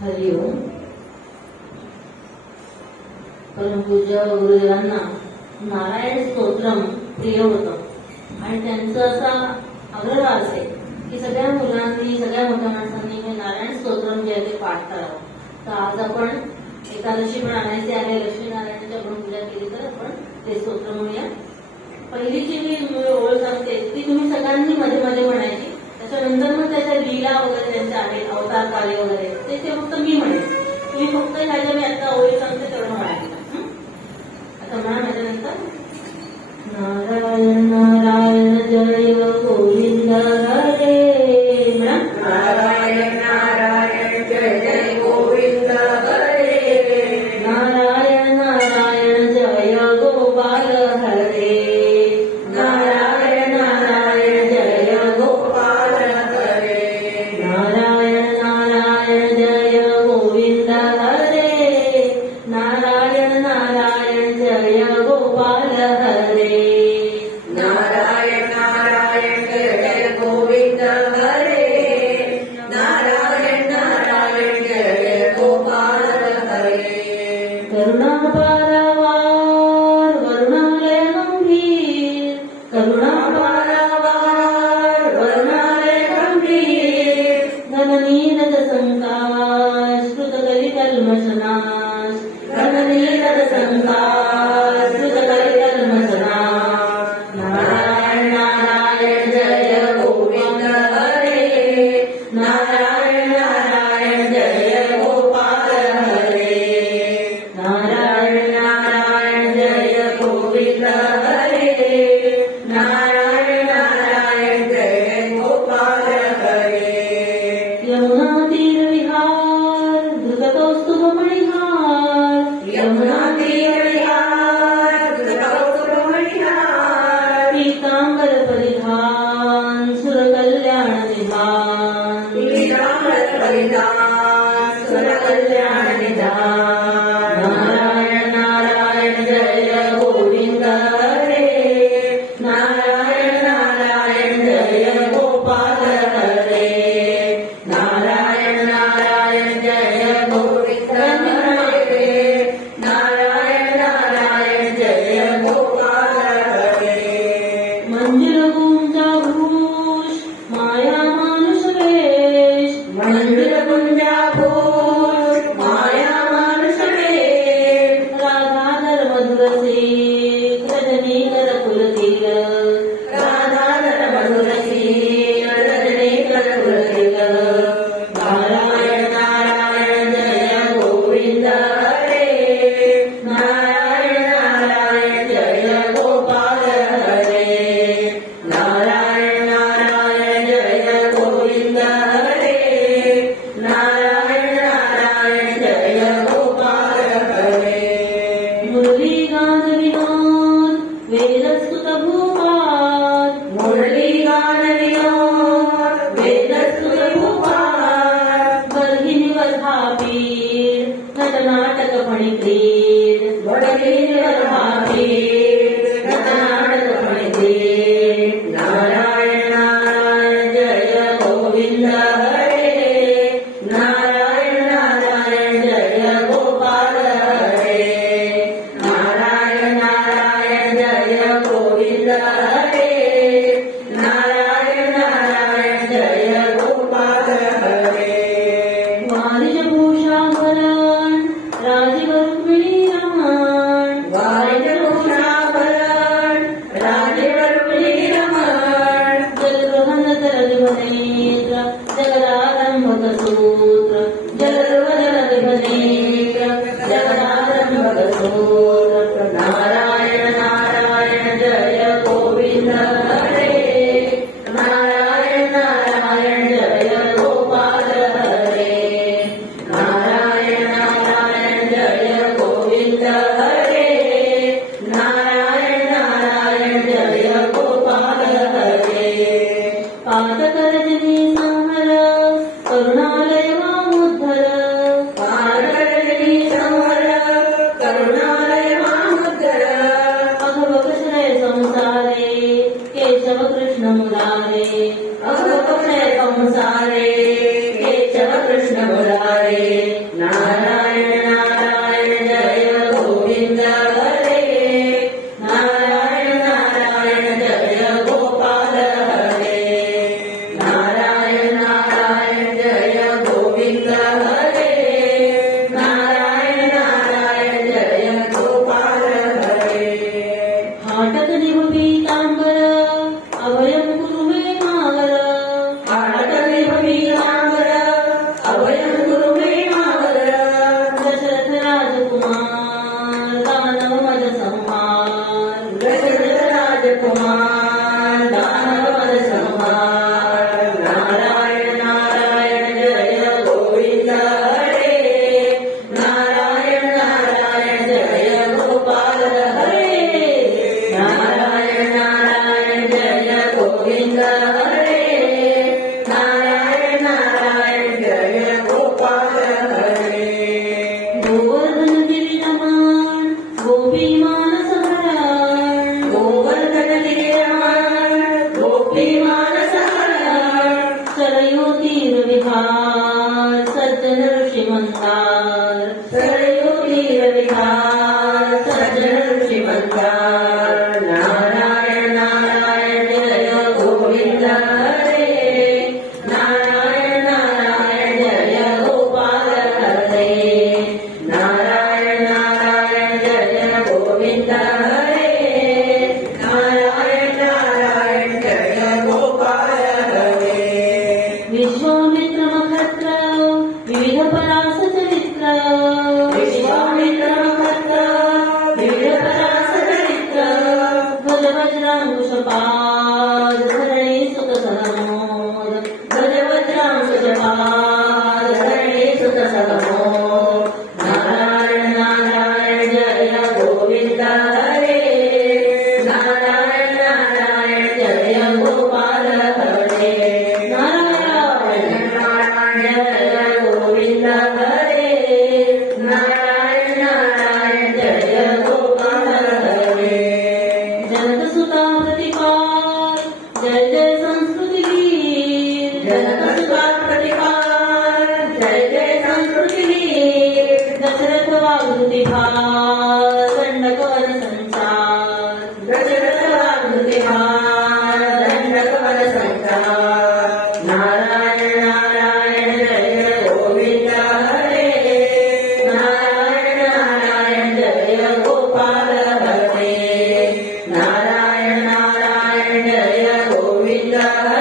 हरिओम. परमपूज्य गुरुदेवांना नारायण स्तोत्रम प्रिय होत. आणि त्यांचं असा आग्रह असे की सगळ्या मुलांनी सगळ्या मोठ्या माणसांनी हे नारायण स्तोत्रम जे आहे ते पाठ करावं. तर आज आपण एकादशी पण आणायची आहे लक्ष्मीनारायणाची आपण पूजा केली तर आपण ते स्तोत्र म्हणूया. पहिली जी मी ओळख असते ती तुम्ही सगळ्यांनी मध्ये मध्ये म्हणायची. त्याच्यानंतर मग त्याच्या लीला वगैरे त्यांच्या आहेत अवतार कार्य वगैरे ते ते फक्त मी म्हणेन. तुम्ही फक्त ह्या ज्या मी आता ओळी सांगते तेवढं म्हणायला आता म्हणा माझ्यानंतर Narayan கருணாபாரவார் கருணாலயமங்கீர் Karuna إله Amen.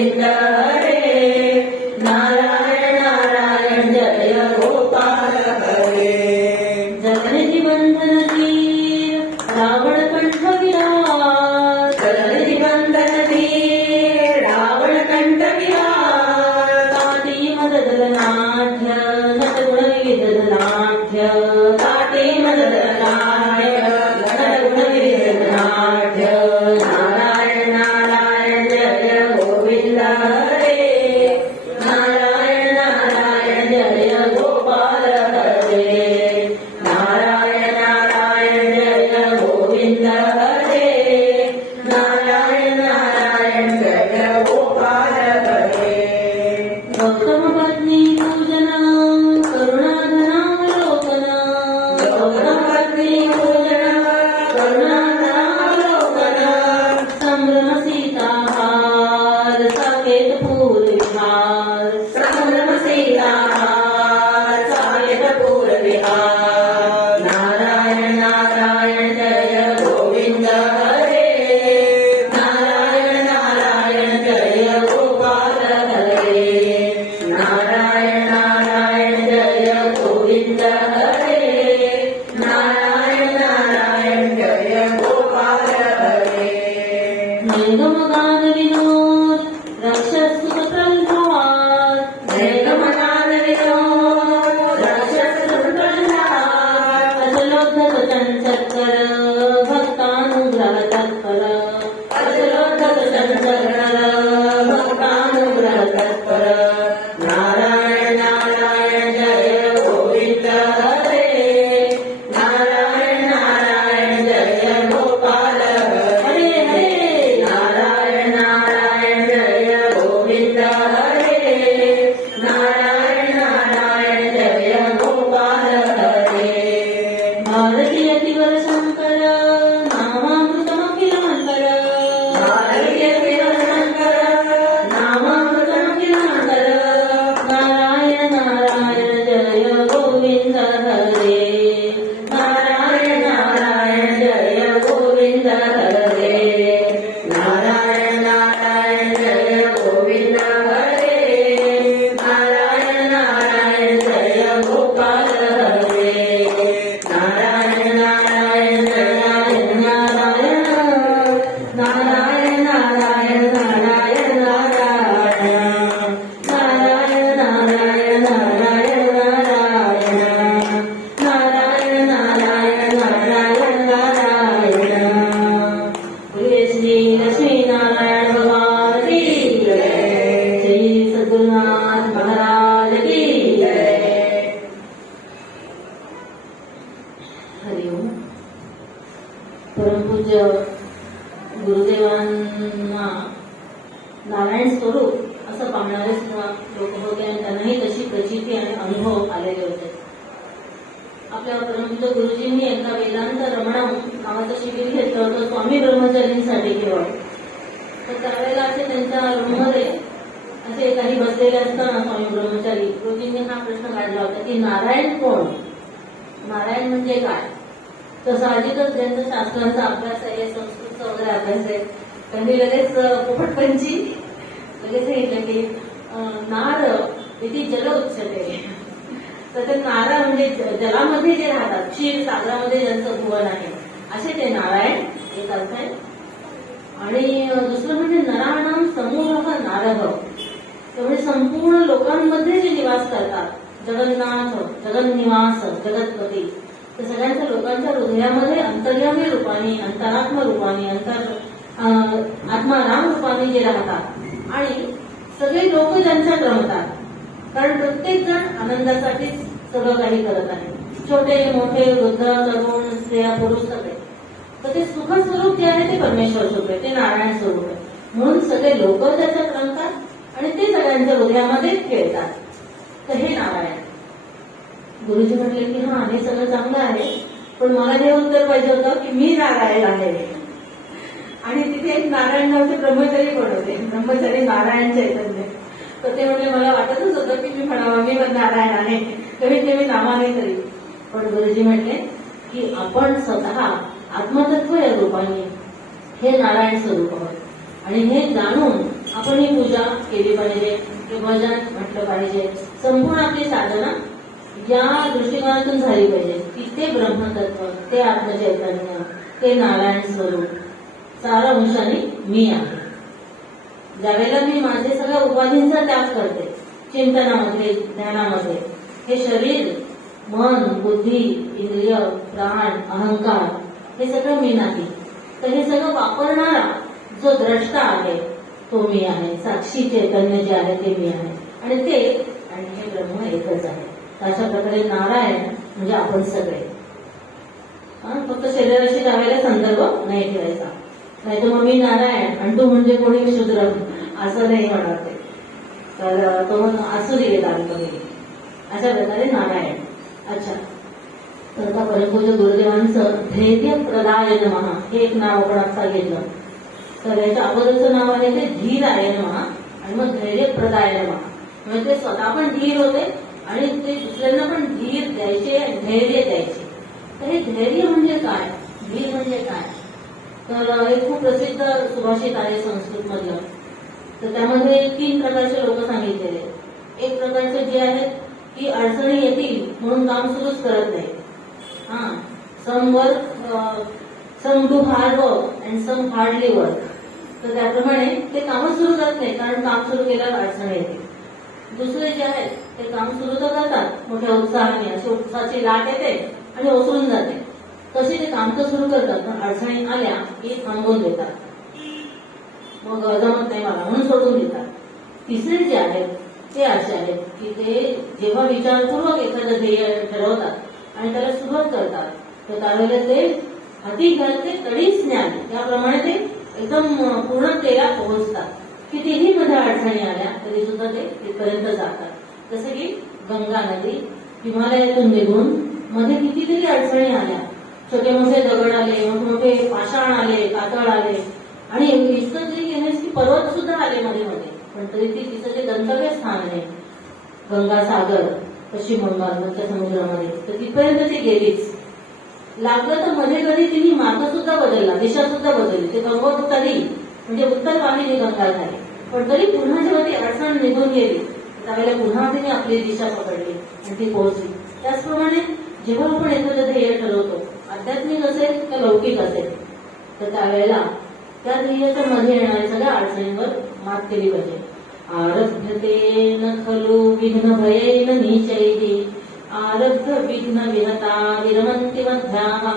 in love. स्वरूप लोक होते आणि त्यांनाही तशी प्रचिती आणि अनुभव आलेले होते. आपल्या परमपूज्य गुरुजींनी एका वेदांत रमणा नावाचं शिबिर घेतलं होतं. स्वामी ब्रह्मचारींसाठी केवळ. तर त्यावेळेला असे त्यांच्या रूममध्ये असे काही बसलेले असताना स्वामी ब्रह्मचारी गुरुजींनी हा प्रश्न काढला होता की नारायण कोण? नारायण म्हणजे काय? तर साहजिकच ज्यांचा शास्त्रांचा अभ्यास आहे संस्कृतचा वगैरे अभ्यास आहे. त्यांनी लगेच पोपटपंची लगेच सांगितलं की नार इथे जल उच्चते तर ते नारा म्हणजे जलामध्ये जे राहतात क्षीर सागरामध्ये ज्यांचं भुवन आहे असे ते नारायण एक अर्थ आहे. आणि दुसरं म्हणजे नराणाम समूह नारद. तर म्हणजे संपूर्ण लोकांमध्ये जे निवास करतात जगन्नाथ जगन्निवास जगतपती तर सगळ्यांच्या लोकांच्या हृदयामध्ये अंतर्यामी रूपाने अंतरात्म रूपाने अंतर आत्माराम रूपाने जे राहतात. आणि सगळे लोक त्यांच्यात रमतात कारण प्रत्येक जण आनंदासाठीच सगळं काही करत आहे. छोटे मोठे वृद्ध तरुण स्त्रिया पुरुष सगळे. तर ते सुख स्वरूप जे आहे ते परमेश्वर स्वरूप आहे ते नारायण स्वरूप आहे. म्हणून सगळे लोक त्याच्यात रमतात आणि ते सगळ्यांच्या हृदयामध्ये खेळतात. तर हे नारायण. गुरुजी म्हटले की हा हे सगळं चांगलं आहे पण मला हे उत्तर पाहिजे होतं की मी नारायण आहे. आणि तिथे एक नारायण नावाचे ब्रह्मचारी पण होते ब्रह्मचारी नारायण चैतन्य तर ते म्हणजे मला वाटतच होतं की मी म्हणावं मी नारायण आहे. कमीत कमी नावाने तरी. पण गुरुजी म्हटले की आपण स्वतः आत्मतत्व या रूपाने हे नारायण स्वरूप आहोत. आणि हे जाणून आपण ही पूजा केली पाहिजे हे भजन म्हटलं पाहिजे. संपूर्ण आपली साधना या दृष्टिकोनातून झाली पाहिजे. की ते ब्रह्मतत्व ते आत्मचैतन्य ते नारायण स्वरूप. सारा मी आहे. ज्यावेळेला मी माझे सगळ्या उपाधींचा त्याग करते चिंतनामध्ये ज्ञानामध्ये हे शरीर मन बुद्धी इंद्रिय प्राण अहंकार हे सगळं मी नाही. तर हे सगळं वापरणारा जो द्रष्टा आहे तो मी आहे. साक्षी चैतन्य जे आहे ते मी आहे. आणि ते आणि हे ब्रह्म एकच आहे. अशा प्रकारे नारायण म्हणजे आपण सगळे. फक्त शरीराशी जावेला संदर्भ नाही ठेवायचा. नाही तर मग मी नारायण आणि तू म्हणजे कोणी शूद्र? असं नाही म्हणत ते. तर तो मग असुरी वेदांत अशा प्रकारे नारायण. अच्छा. तर त्या परमपूज्य गुरुदेवांचं धैर्य प्रदाय महा हे एक नाव आपण आता घेतलं. तर याच्या अगोदरचं नाव आहे ते धीर आहे महा आणि मग धैर्य प्रदाय महा म्हणजे ते स्वतः पण धीर होते आणि ते दुसऱ्यांना पण धीर द्यायचे धैर्य द्यायचे. तर हे धैर्य म्हणजे काय? धीर म्हणजे काय? तर हे एक खूप प्रसिद्ध सुभाषित आहे संस्कृत मधलं. तर त्यामध्ये तीन प्रकारचे लोक सांगितलेले एक प्रकारचे जे आहेत की अडचणी येतील म्हणून काम सुरूच करत नाही. हा. Some work some do hard work and some hardly work. तर त्याप्रमाणे ते कामच सुरू करत नाही कारण काम सुरू केल्यावर अडचण येते. दुसरे जे आहेत ते काम सुरू तर करतात. मोठ्या उत्साहाने अशी उत्साहाची लाट येते आणि ओसरून जाते. तसे ते काम तर सुरू करतात पण अडचणी आल्या की थांबवून देतात. मग जमत नाही मला म्हणून सोडून देतात. तिसरे जे आहेत ते असे आहेत की ते जेव्हा विचारपूर्वक एखादं ध्येय ठरवतात आणि त्याला सुरुवात करतात तर त्यावेळेला ते हाती घालते तडीच ज्ञान त्याप्रमाणे ते एकदम पूर्णतेला पोहोचतात. कितीही मध्ये अडचणी आल्या तरी सुद्धा ते तिथपर्यंत जातात. जसे की गंगा नदी हिमालयातून निघून मध्ये कितीतरी अडचणी आल्या छोटे मोठे दगड आले मोठे मोठे पाषाण आले कातळ आले. आणि इतकं तरी घेण्यास की पर्वत सुद्धा आले मध्ये मध्ये. पण तरी ती तिचं जे गंतव्य स्थान आहे. गंगा सागर पश्चिम बंगाल मध्य समुद्रामध्ये. तर तिथपर्यंत ती गेलीच. लागलं तर मध्ये कधी तिने मार्ग सुद्धा बदलला दिशा सुद्धा बदलली. ते गंगोत्तरी म्हणजे उत्तर वाहिनी गंगा झाली पण तरी पुन्हा जेव्हा ती अडचण निघून गेली त्यावेळेला पुन्हा तिने आपली दिशा पकडली आणि ती पोहोचली. त्याचप्रमाणे जेव्हा आपण एखादं ध्येय ठरवतो आध्यात्मिक असेल का लौकिक असेल? तर त्यावेळेला त्या ध्येयाच्या मध्ये येणाऱ्या सगळ्या अडचणींवर मात केली पाहिजे. आरभ्यते न खलु विघ्न भयेन नीचैः आरब्ध विघ्न विहता विरमन्ति मध्याः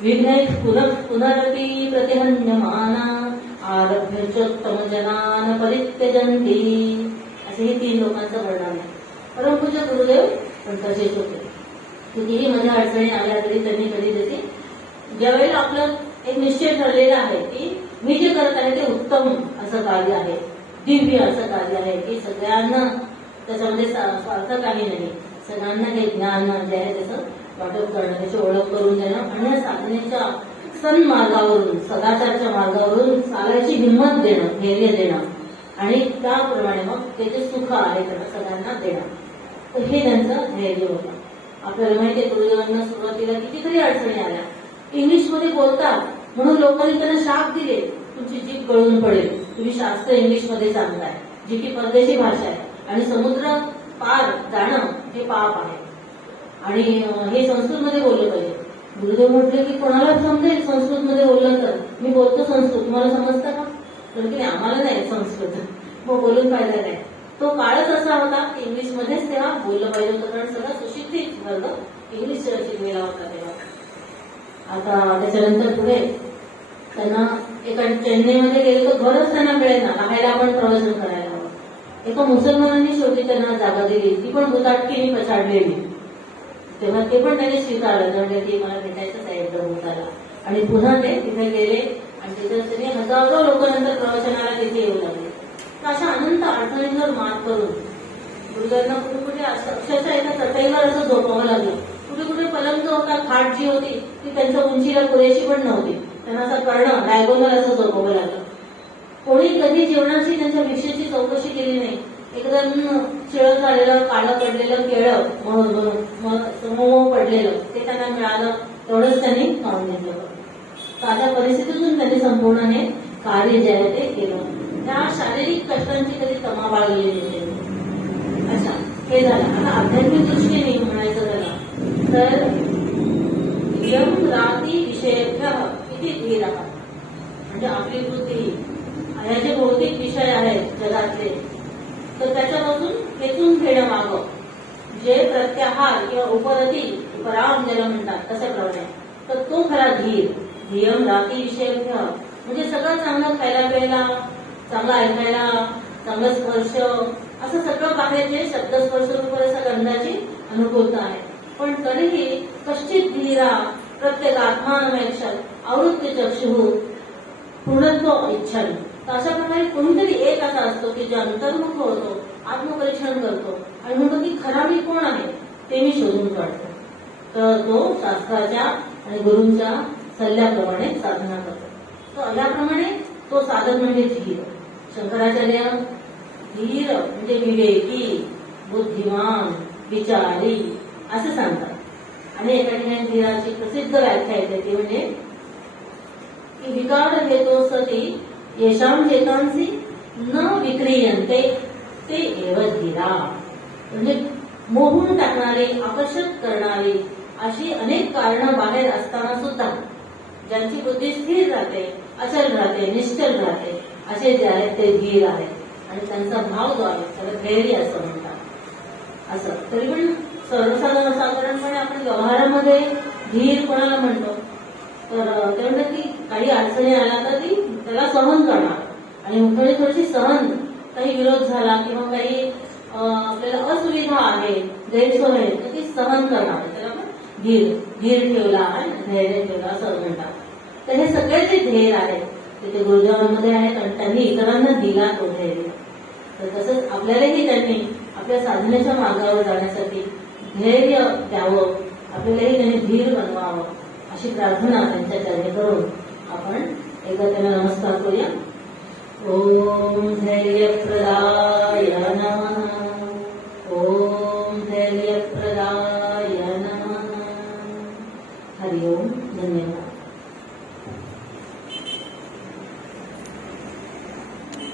विघ्नैः पुनः पुनरपि प्रतिहन्यमाना आरभ्य चोत्तम जनान परित्यजन्ति. असे हे तीन लोकांचं वर्णन आहे. परमपूज्य गुरुदेव पण तसेच होते. कितीही मध्ये अडचणी आल्या तरी त्यांनी कधी त्याची ज्यावेळेला आपलं एक निश्चय ठरलेला आहे की मी जे करत आहे ते उत्तम असं कार्य आहे दिव्य असं कार्य आहे की सगळ्यांना त्याच्यामध्ये स्वार्थ काही नाही. सगळ्यांना हे ज्ञान जे आहे त्याचं वाटप करणं त्याची ओळख करून देणं आणि या साधनेच्या सन्मार्गावरून सदाचारच्या मार्गावरून चालायची हिंमत देणं धैर्य देणं आणि त्याप्रमाणे मग त्याचे सुख आहे त्यांना सगळ्यांना देणं. तर हे त्यांचं धैर्य होतं. आपल्याला माहिती आहे गुरुदेवांना सुरुवातीला कितीतरी अडचणी आल्या. इंग्लिशमध्ये बोलतात म्हणून लोकांनी त्यांना शाप दिले. तुमची जीभ गळून पडेल. तुम्ही शास्त्र इंग्लिशमध्ये सांगताय जी की परदेशी भाषा आहे. आणि समुद्र पार जाणं हे पाप आहे. आणि हे संस्कृतमध्ये बोललं पाहिजे. गुरुदेव म्हटले की कोणाला समजेल संस्कृतमध्ये बोललं तर. मी बोलतो संस्कृत. तुम्हाला समजतं का? तर की आम्हाला नाही संस्कृत. मग बोलून फायदा नाही तो काळच असा होता की इंग्लिशमध्येच तेव्हा बोललं पाहिजे होतं कारण सगळं सुशिक्षित वर्ग इंग्लिश शिकलेला होता तेव्हा. आता त्याच्यानंतर पुढे त्यांना एका चेन्नईमध्ये गेले तर घरच त्यांना मिळेल ना राहायला आपण प्रवचन करायला. हवं एका मुसलमानांनी शेवटी त्यांना जागा दिली. ती पण भूताटकीने पछाडलेली. तेव्हा ते पण त्यांनी स्वीकारलं. म्हणजे ते मला भेटायचं आहे एकदा भूताला आणि पुन्हा ते तिथे गेले आणि तिथे हजारो लोक नंतर प्रवचनाला तिथे येऊ लागले तर अशा अनंत अडचणींवर मात करून गुरुदांना कुठे कुठे असं अक्षरशः एका चटईवर असं झोपावं लागलं. कुठे कुठे पलंग जो होता खाट जी होती ती त्यांच्या उंचीला पुरेशी पण नव्हती. त्यांना असं करणं डायगोनल असं झोपावं लागलं. कोणी कधी जेवणाची त्यांच्या विषयाची चौकशी केली नाही. एकदम शिळ झालेलं काळं पडलेलं केळं म्हणून मऊ पडलेलं ते त्यांना मिळालं तेवढंच त्यांनी खाऊन घेतलं. ताज्या परिस्थितीतून त्यांनी संपूर्ण हे कार्य जे आहे ते केलं त्या शारीरिक कष्टांची कधी तमा बाळगलेली नाही. अच्छा हे झालं. आता आध्यात्मिक दृष्टीने म्हणायचं झालं तर यम राती विषयभ्य किती धीर. आहात म्हणजे आपली वृत्ती ह्या जे भौतिक विषय आहेत जगातले तर त्याच्यापासून खेचून घेणं मागं जे प्रत्याहार किंवा उपरती पराम ज्याला म्हणतात तशाप्रमाणे तर तो खरा धीर नियम राती विषय म्हणजे सगळं चांगलं खायला प्यायला चांगला ऐकायला चांगला स्पर्श असं सगळं बाहेर जे शब्दस्पर्श रूप अशा गंधाची अनुभवत आहे. पण तरीही कश्चित धीरा प्रत्येक आत्मानमेक्षण आवृत्ती चक्षु पूर्णत्व इच्छा अशा प्रकारे कोणीतरी एक असा असतो की जो अंतर्मुख होतो आत्मपरीक्षण करतो. आणि म्हणतो की खरा मी कोण आहे ते मी शोधून काढतो. तर तो शास्त्राच्या आणि गुरूंच्या सल्ल्याप्रमाणे साधना करतो. तर याप्रमाणे तो साधन म्हणजे धीर शंकराचार्य धीर म्हणजे विवेकी बुद्धिमान विचारी असं सांगतात. आणि एका ठिकाणी धीराची प्रसिद्ध व्याख्या येते ती म्हणजे की विकार घेतो सती येशाम चेतांसी न विक्रियंते ते एव धीरा. म्हणजे मोहून टाकणारी आकर्षक करणारी अशी अनेक कारणं बाहेर असताना सुद्धा ज्यांची बुद्धी स्थिर राहते अचल राहते निश्चल राहते असे जे आहेत ते धीर आहेत. आणि त्यांचा भाव जो आहे त्याला धैर्य असं म्हणतात. असं. तरी पण सर्वसाधारण साधारणपणे आपण व्यवहारामध्ये धीर कोणाला म्हणतो? तर ते म्हणतात की काही अडचणी आल्या तर ती त्याला सहन करणार. आणि थोडी थोडीशी सहन काही विरोध झाला किंवा काही आपल्याला असुविधा आहे गैरसोय आहे तर ती सहन करणार. त्याला आपण धीर धीर ठेवला आणि धैर्य ठेवला असं म्हणतात. तर हे सगळे जे ध्येय आहेत तिथे गुरुदेवांमध्ये आहेत आणि त्यांनी इतरांना दिला तो धैर्य. तर तसंच आपल्यालाही त्यांनी आपल्या साधनेच्या मार्गावर जाण्यासाठी धैर्य द्यावं आपल्यालाही त्यांनी धीर बनवावं अशी प्रार्थना त्यांच्या चरणी करून आपण एकदा त्यांना नमस्कार करूया. ओम धैर्यप्रदाय नमः. ओम